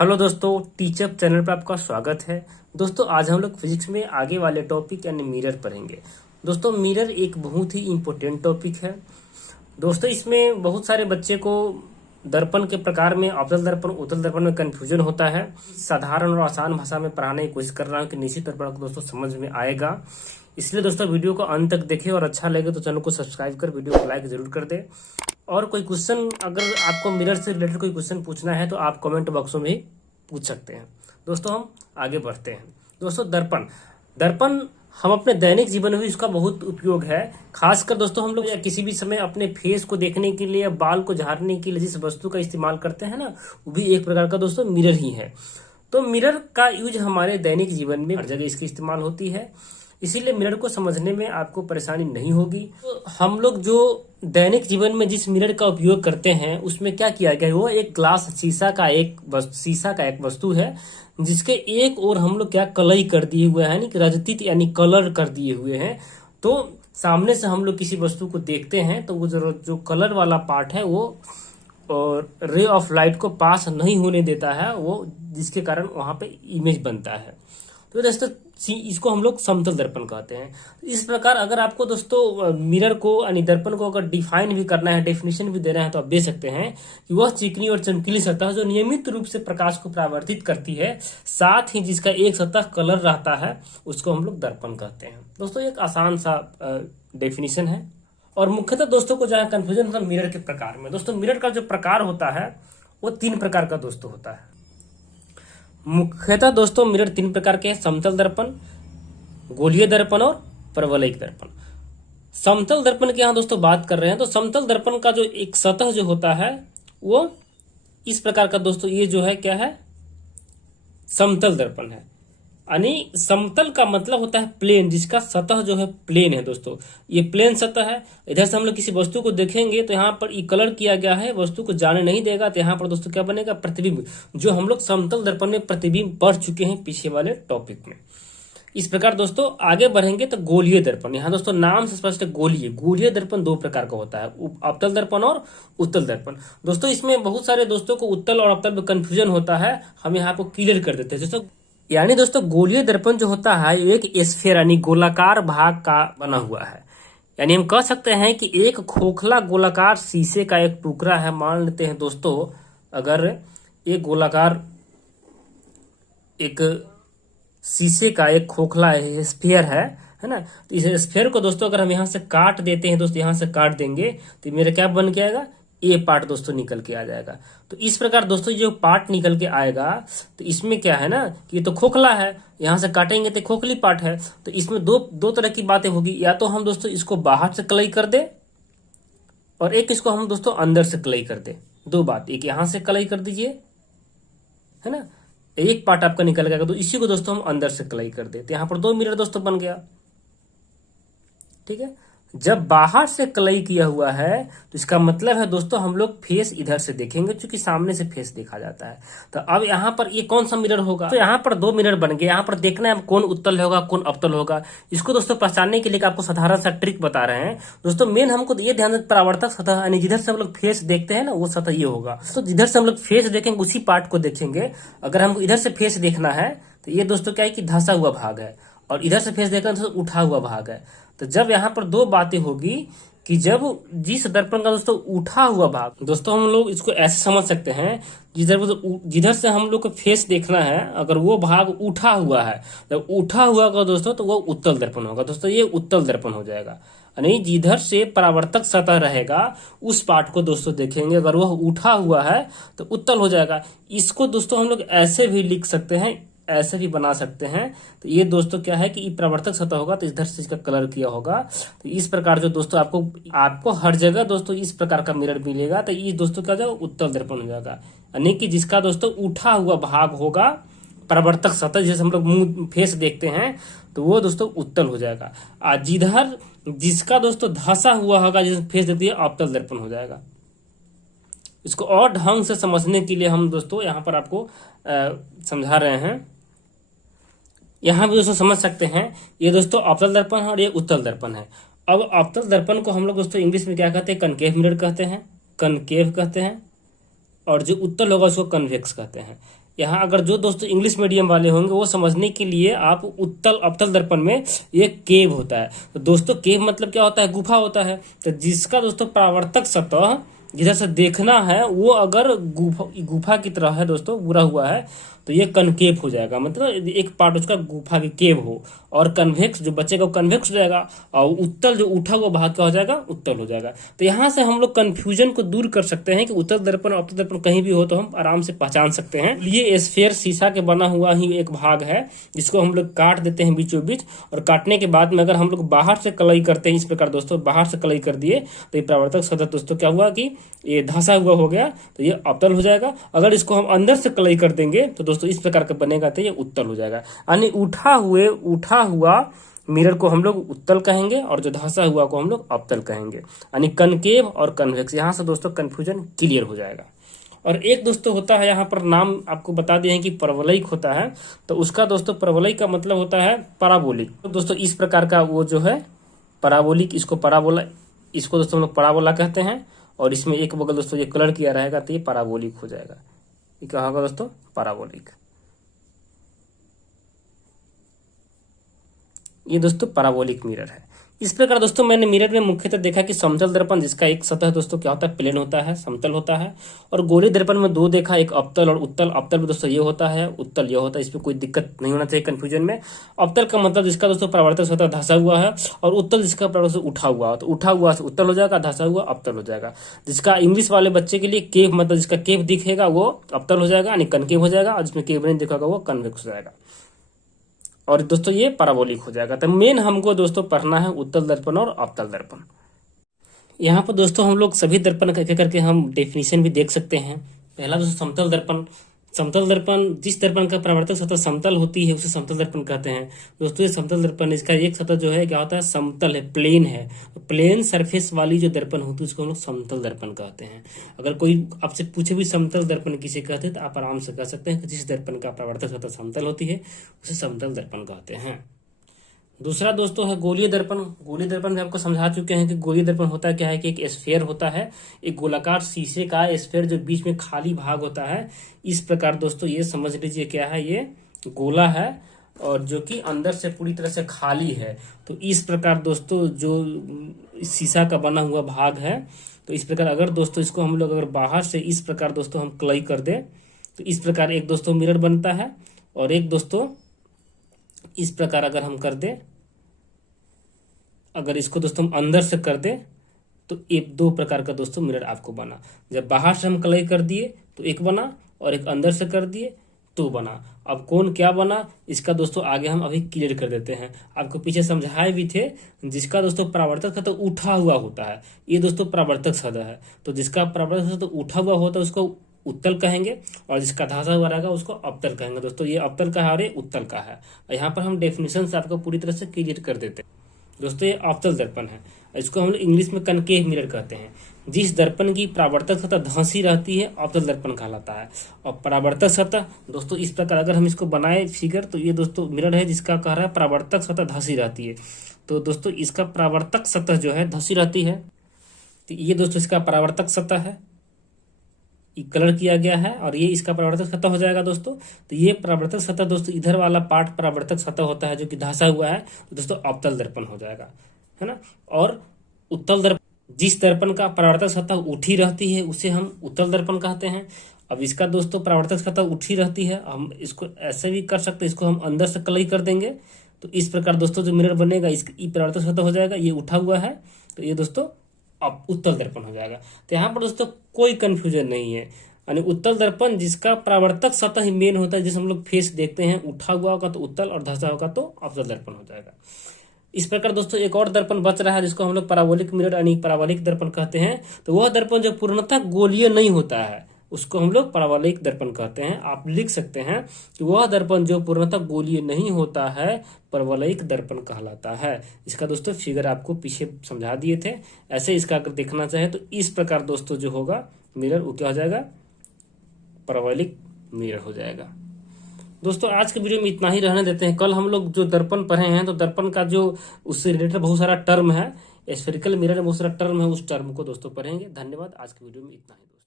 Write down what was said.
Hello दोस्तों, टीचअप channel पर आपका स्वागत है। दोस्तों आज हम लोग फिजिक्स में आगे वाले टॉपिक यानी मिरर पढ़ेंगे। दोस्तों मिरर एक बहुत ही इम्पोर्टेंट टॉपिक है। दोस्तों इसमें बहुत सारे बच्चे को दर्पण के प्रकार में अवतल दर्पण उत्तल दर्पण में कंफ्यूजन होता है। साधारण और आसान भाषा में पढ़ाने की कोशिश कर रहा हूँ कि निश्चित तौर पर आपको दोस्तों समझ में आएगा। इसलिए दोस्तों वीडियो को अंत तक देखें और अच्छा लगे तो चैनल को सब्सक्राइब कर वीडियो को लाइक जरूर कर दे। और कोई क्वेश्चन अगर आपको मिरर से रिलेटेड कोई क्वेश्चन पूछना है तो आप कमेंट बॉक्स में भी पूछ सकते हैं। दोस्तों हम आगे बढ़ते हैं। दोस्तों दर्पण दर्पण हम अपने दैनिक जीवन में भी इसका बहुत उपयोग है। खासकर दोस्तों हम लोग या किसी भी समय अपने फेस को देखने के लिए या बाल को झाड़ने के लिए जिस वस्तु का इस्तेमाल करते हैं ना, वो भी एक प्रकार का दोस्तों मिरर ही है। तो मिरर का यूज हमारे दैनिक जीवन में हर जगह इसकी इस्तेमाल होती है, इसीलिए मिरर को समझने में आपको परेशानी नहीं होगी। तो हम लोग जो दैनिक जीवन में जिस मिरर का उपयोग करते हैं उसमें क्या किया गया है, वो एक ग्लास शीशा का एक वस्तु है जिसके एक ओर हम लोग क्या कलई कर दिए हुए हैं, यानी रजतित यानी कलर कर दिए हुए हैं। तो सामने से हम लोग किसी वस्तु को देखते हैं तो वो जो कलर वाला पार्ट है वो और रे ऑफ लाइट को पास नहीं होने देता है, वो जिसके कारण वहां पे इमेज बनता है। तो दोस्तों इसको हम लोग समतल दर्पण कहते हैं। इस प्रकार अगर आपको दोस्तों मिरर को यानी दर्पण को अगर डिफाइन भी करना है, डेफिनेशन भी देना है, तो आप दे सकते हैं कि वह चिकनी और चमकीली सतह जो नियमित रूप से प्रकाश को परावर्तित करती है, साथ ही जिसका एक सतह कलर रहता है, उसको हम लोग दर्पण कहते हैं। दोस्तों एक आसान सा डेफिनेशन है। और मुख्यतः दोस्तों को जहाँ कंफ्यूजन होता है मिरर के प्रकार में। दोस्तों मिरर का जो प्रकार होता है वो 3 प्रकार का दोस्तों होता है। मुख्यतः दोस्तों मिरर 3 प्रकार के हैं: समतल दर्पण, गोलीय दर्पण और परवलयिक दर्पण। समतल दर्पण की यहाँ दोस्तों बात कर रहे हैं तो समतल दर्पण का जो एक सतह जो होता है वो इस प्रकार का दोस्तों, ये जो है क्या है, समतल दर्पण है। यानी समतल का मतलब होता है प्लेन, जिसका सतह जो है प्लेन है। दोस्तों ये प्लेन सतह है। इधर से हम लोग किसी वस्तु को देखेंगे तो यहाँ पर ये कलर किया गया है, वस्तु को जाने नहीं देगा, तो यहाँ पर दोस्तों क्या बनेगा, प्रतिबिंब, जो हम लोग समतल दर्पण में प्रतिबिंब पढ़ चुके हैं पीछे वाले टॉपिक में। इस प्रकार दोस्तों आगे बढ़ेंगे तो गोलीय दर्पण। यहाँ दोस्तों नाम से स्पष्ट है, गोलीय दर्पण 2 प्रकार का होता है: अवतल दर्पण और उत्तल दर्पण। दोस्तों इसमें बहुत सारे दोस्तों को उत्तल और अवतल में कंफ्यूजन होता है, हम यहाँ को क्लियर कर देते हैं। दोस्तों यानी दोस्तों गोलीय दर्पण जो होता है एक स्फीयर यानी गोलाकार भाग का बना हुआ है। यानी हम कह सकते हैं कि एक खोखला गोलाकार शीशे का एक टुकड़ा है। मान लेते हैं दोस्तों अगर एक गोलाकार एक शीशे का एक खोखला स्फीयर है ना, तो इस स्फीयर को दोस्तों अगर हम यहाँ से काट देते हैं, दोस्तों यहाँ से काट देंगे तो मेरा क्या बन के आएगा, ए पार्ट दोस्तों निकल के आ जाएगा। तो इस प्रकार दोस्तों जो पार्ट निकल के आएगा तो इसमें क्या है ना कि ये तो खोखला है, यहाँ से काटेंगे तो खोखली पार्ट है। तो इसमें दो तरह की बातें होगी, या तो हम दोस्तों इसको बाहर से कलई कर दे और एक इसको हम दोस्तों अंदर से कलई कर दे। 2 बात, एक यहाँ से कलई कर दीजिए है ना, एक पार्ट आपका निकल गया, तो इसी को दोस्तों हम अंदर से कलई कर देते। यहाँ पर 2 मिरर दोस्तों बन गया। ठीक है, जब बाहर से कलई किया हुआ है तो इसका मतलब है दोस्तों हम लोग फेस इधर से देखेंगे, क्योंकि सामने से फेस देखा जाता है। तो अब यहाँ पर ये कौन सा मिरर होगा, तो यहाँ पर 2 मिरर बन गए। यहाँ पर देखना है कौन उत्तल होगा कौन अवतल होगा। इसको दोस्तों पहचानने के लिए आपको साधारण सा ट्रिक बता रहे हैं। दोस्तों मेन हमको ये ध्यान दें, परावर्तक सतह यानी जिधर से हम लोग फेस देखते हैं ना वो सतह ये होगा। तो जिधर से हम लोग फेस देखेंगे उसी पार्ट को देखेंगे। अगर हमको इधर से फेस देखना है तो ये दोस्तों क्या है कि धंसा हुआ भाग है, और इधर से फेस देखना तो उठा हुआ भाग है। तो जब यहाँ पर 2 बातें होगी कि जब जिस दर्पण का दोस्तों उठा हुआ भाग, दोस्तों हम लोग इसको ऐसे समझ सकते हैं, जिधर से हम लोग को फेस देखना है अगर वो भाग उठा हुआ है, जब उठा हुआ का दोस्तों तो वो उत्तल दर्पण होगा। दोस्तों ये उत्तल दर्पण हो जाएगा। यानी जिधर से परावर्तक सतह रहेगा उस पार्ट को दोस्तों देखेंगे, अगर वह उठा हुआ है तो उत्तल हो जाएगा। इसको दोस्तों हम लोग ऐसे भी लिख सकते हैं, ऐसे भी बना सकते हैं। तो ये दोस्तों क्या है कि परावर्तक सतह होगा तो इधर से इसका कलर किया होगा। तो इस प्रकार जो दोस्तों आपको हर जगह दोस्तों इस प्रकार का मिरर मिलेगा। तो ये दोस्तों क्या हो जाएगा, उत्तल दर्पण हो जाएगा। यानी कि जिसका दोस्तों उठा हुआ भाग होगा परावर्तक सतह, जैसे हम लोग मुंह फेस देखते हैं तो वो दोस्तों उत्तल हो जाएगा। जिधर जिसका दोस्तों धंसा हुआ होगा जैसे फेस देखते हैं अवतल दर्पण हो जाएगा। इसको और ढंग से समझने के लिए हम दोस्तों यहाँ पर आपको समझा रहे हैं। यहाँ भी दोस्तों समझ सकते हैं, ये दोस्तों अवतल दर्पण है और ये उत्तल दर्पण है। अब अवतल दर्पण को हम लोग दोस्तों इंग्लिश में क्या कहते हैं, कनकेव मिरर कहते हैं, कनकेव कहते हैं। और जो उत्तल होगा उसको कन्वेक्स कहते हैं। यहाँ अगर जो दोस्तों इंग्लिश मीडियम वाले होंगे वो समझने के लिए आप उत्तल अवतल दर्पण में ये केव होता है। तो दोस्तों केव मतलब क्या होता है, गुफा होता है। तो जिसका दोस्तों परावर्तक सतह जिधर से देखना है वो अगर गुफा की तरह है दोस्तों, बुरा हुआ है, तो ये कनकेव हो जाएगा, मतलब एक पार्ट उसका गुफा की केव हो। और कन्वेक्स जो बचेगा वो कन्वेक्स हो जाएगा, और उत्तल जो उठा हुआ भाग क्या हो जाएगा, उत्तल हो जाएगा। तो यहाँ से हम लोग कंफ्यूजन को दूर कर सकते हैं कि उत्तल दर्पण और अवतल दर्पण कहीं भी हो तो हम आराम से पहचान सकते हैं। ये स्फीयर शीशा के बना हुआ ही एक भाग है जिसको हम लोग काट देते हैं बीचों बीच, और काटने के बाद में अगर हम लोग बाहर से कलई करते हैं इस प्रकार दोस्तों, बाहर से कलई कर दिए तो ये परावर्तक सतह दोस्तों क्या हुआ कि ये धंसा हुआ हो गया, तो ये अवतल हो जाएगा। अगर इसको हम अंदर से कलई कर देंगे तो दोस्तों इस प्रकार का बनेगा, तो ये उत्तल हो जाएगा। यानी उठा हुआ मिरर को हम लोग उत्तल कहेंगे और जो धंसा हुआ को हम लोग अवतल कहेंगे, यानी कनकेव और कन्वेक्स। यहाँ से दोस्तों कंफ्यूजन क्लियर हो जाएगा। और एक दोस्तों होता है, यहाँ पर नाम आपको बता दिए हैं कि परवलयिक होता है। तो उसका दोस्तों परवलयिक का मतलब होता है पराबोलिक। तो दोस्तों इस प्रकार का वो जो है पराबोलिक, इसको पराबोला, इसको दोस्तों हम लोग पराबोला कहते हैं। और इसमें एक बगल दोस्तों ये कलर किया रहेगा तो ये पराबोलिक हो जाएगा। ये क्या होगा दोस्तों, पराबोलिक। ये दोस्तों पैराबोलिक मिरर है। इस प्रकार दोस्तों मैंने मिरर में मुख्यतः देखा कि समतल दर्पण जिसका एक सतह दोस्तों क्या होता है, प्लेन होता है, समतल होता है। और गोलीय दर्पण में दो देखा, एक अवतल और उत्तल। अवतल में दोस्तों ये होता है, उत्तल ये होता है। इसमें कोई दिक्कत नहीं होना चाहिए कंफ्यूजन में। अवतल का मतलब जिसका दोस्तों परावर्तक सतह धंसा हुआ है, और उत्तल जिसका परावर्तक उठा हुआ, तो उठा हुआ से उत्तल हो जाएगा, धंसा हुआ अवतल हो जाएगा। जिसका इंग्लिश वाले बच्चे के लिए केव मतलब जिसका केव दिखेगा वो अवतल हो जाएगा, यानी कनकेव हो जाएगा, और जिसमें केव नहीं दिखेगा वो कन्वेक्स हो जाएगा। और दोस्तों ये पैराबोलिक हो जाएगा। तो मेन हमको दोस्तों पढ़ना है उत्तल दर्पण और अवतल दर्पण। यहाँ पर दोस्तों हम लोग सभी दर्पण करके हम डेफिनेशन भी देख सकते हैं। पहला दोस्तों समतल दर्पण। समतल दर्पण जिस दर्पण का परावर्तक सतह समतल होती है उसे समतल दर्पण कहते हैं। दोस्तों ये समतल दर्पण, इसका एक सतह जो है क्या होता है, समतल है, प्लेन है। प्लेन सरफेस वाली जो दर्पण होती है उसको हम लोग समतल दर्पण कहते हैं। अगर कोई आपसे पूछे भी समतल दर्पण किसे कहते हैं तो आप आराम से कह सकते हैं कि जिस दर्पण का परावर्तक सतह समतल होती है उसे समतल दर्पण कहते हैं। दूसरा दोस्तों है गोलीय दर्पण। गोलीय दर्पण में आपको समझा चुके हैं कि गोलीय दर्पण होता क्या है कि एक स्फीयर होता है, एक गोलाकार शीशे का स्फीयर जो बीच में खाली भाग होता है। इस प्रकार दोस्तों ये समझ लीजिए क्या है, ये गोला है और जो कि अंदर से पूरी तरह से खाली है। तो इस प्रकार दोस्तों जो शीशा का बना हुआ भाग है, तो इस प्रकार अगर दोस्तों इसको हम लोग अगर बाहर से इस प्रकार दोस्तों हम क्लई कर दे तो इस प्रकार एक दोस्तों मिरर बनता है, और एक दोस्तों इस प्रकार अगर हम कर दे, अगर इसको दोस्तों हम अंदर से कर दे तो एक दो प्रकार का दोस्तों मिरर आपको बना। जब बाहर से हम कलई कर दिए तो एक बना, और एक अंदर से कर दिए तो बना। अब कौन क्या बना इसका दोस्तों आगे हम अभी क्लियर कर देते हैं। आपको पीछे समझाए भी थे, जिसका दोस्तों परावर्तक सतह उठा हुआ होता है, ये दोस्तों परावर्तक सतह है। तो जिसका परावर्तक सतह उठा हुआ होता है उसको उत्तल कहेंगे, और जिसका धंसा हुआ रहेगा उसको अवतल कहेंगे। दोस्तों ये अवतल का है और ये उत्तल का है। यहाँ पर हम डेफिनेशन से आपको पूरी तरह से क्लियर कर देते हैं। दोस्तों ये अवतल दर्पण है, इसको हम लोग इंग्लिश में कनकेव मिरर कहते हैं। जिस दर्पण की परावर्तक सतह धंसी रहती है अवतल दर्पण कहलाता है। और परावर्तक सतह दोस्तों इस प्रकार अगर हम इसको बनाए फिगर, तो ये दोस्तों मिरर है जिसका कह रहा है परावर्तक सतह धंसी रहती है। तो दोस्तों इसका परावर्तक सतह जो है धंसी रहती है, तो ये दोस्तों इसका परावर्तक सतह है, कलर किया गया है, और ये इसका परावर्तक सतह हो जाएगा दोस्तों। तो ये परावर्तक सतह दोस्तों इधर वाला पार्ट परावर्तक सतह होता है जो कि धंसा हुआ है, तो दोस्तों अवतल दर्पण हो जाएगा, है ना। और उत्तल दर्पण, जिस दर्पण का परावर्तक सतह उठी रहती है उसे हम उत्तल दर्पण कहते हैं। अब इसका दोस्तों परावर्तक सतह उठी रहती है, हम इसको ऐसे भी कर सकते हैं, इसको हम अंदर से कलई कर देंगे तो इस प्रकार दोस्तों जो मिरर बनेगा इसकी परावर्तक सतह हो जाएगा, ये उठा हुआ है, तो ये दोस्तों अब उत्तल दर्पण हो जाएगा। तो यहाँ पर दोस्तों कोई कंफ्यूजन नहीं है, यानी उत्तल दर्पण जिसका परावर्तक सतह ही मेन होता है, जिसे हम लोग फेस देखते हैं, उठा हुआ होगा तो उत्तल और धंसा होगा तो अवतल दर्पण हो जाएगा। इस प्रकार दोस्तों एक और दर्पण बच रहा है जिसको हम लोग पैराबोलिक मिरर यानी पैराबोलिक दर्पण कहते हैं। तो वह दर्पण जो पूर्णतः गोलीय नहीं होता है उसको हम लोग पैराबोलिक दर्पण कहते हैं। आप लिख सकते हैं कि वह दर्पण जो पूर्णतः गोलीय नहीं होता है पैराबोलिक दर्पण कहलाता है। इसका दोस्तों फिगर आपको पीछे समझा दिए थे। ऐसे इसका अगर देखना चाहे तो इस प्रकार दोस्तों जो होगा मिरर वो क्या हो जाएगा, पैराबोलिक मिरर हो जाएगा। दोस्तों आज के वीडियो में इतना ही रहने देते हैं। कल हम लोग जो दर्पण पढ़े हैं तो दर्पण का जो उससे रिलेटेड बहुत सारा टर्म है, स्फेरिकल मिरर में बहुत सारा टर्म है, उस टर्म को दोस्तों पढ़ेंगे। धन्यवाद। आज के वीडियो में इतना ही।